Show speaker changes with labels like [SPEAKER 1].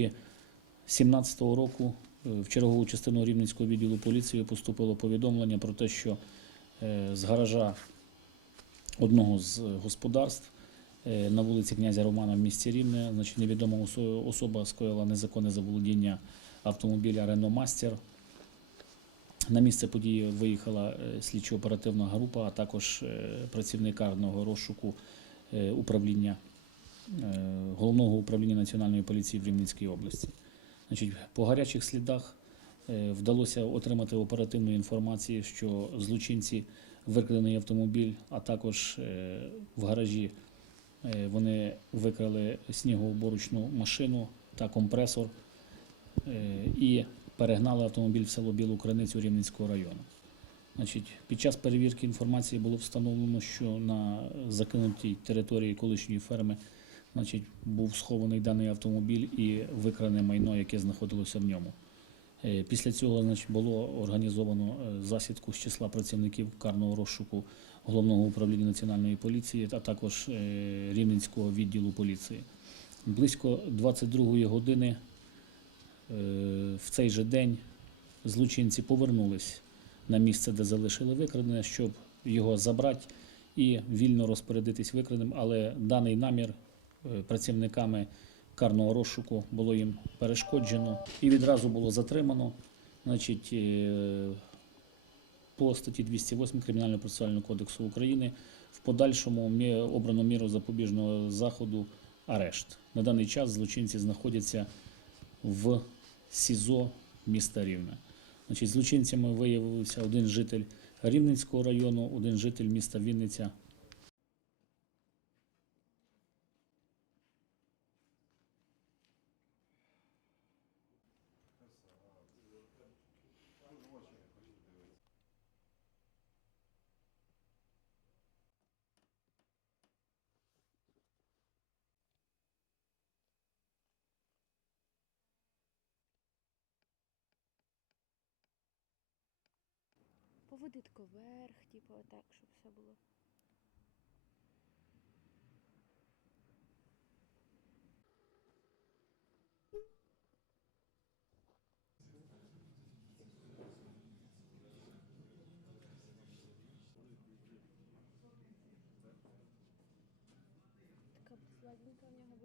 [SPEAKER 1] 2017 року е, в чергову частину Рівненського відділу поліції поступило повідомлення про те, що е, з гаража одного з господарств е, на вулиці князя Романа в місті Рівне значить, невідома особа скоїла незаконне заволодіння автомобіля Рено Мастер. На місце події виїхала слідчо-оперативна група, а також працівник карного розшуку управління головного управління Національної поліції в Рівненській області. Значить, по гарячих слідах е, вдалося отримати оперативну інформацію, що злочинці викрадений автомобіль, а також е, в гаражі е, вони викрали снігоуборочну машину та компресор е, і перегнали автомобіль в село Білу Криницю Рівненського району. Значить, під час перевірки інформації було встановлено, що на закинутій території колишньої ферми значить, був схований даний автомобіль і викране майно, яке знаходилося в ньому. Е, Після цього значить, було організовано е, засідку з числа працівників карного розшуку головного управління національної поліції, а також е, Рівненського відділу поліції. Близько 22-ї години в цей же день злочинці повернулись на місце, де залишили викрадене, щоб його забрати і вільно розпорядитись викраденим, але даний намір працівниками карного розшуку було їм перешкоджено і відразу було затримано. Значить, е, по статті 208 Кримінального процесуального кодексу України в подальшому обрано міру запобіжного заходу арешт. На даний час злочинці знаходяться в СІЗО міста Рівне. Значить, злочинцями виявився один житель Рівненського району, один житель міста Вінниця.
[SPEAKER 2] Поводитко вверх, типу, отак, щоб все було. Така посладненька в нього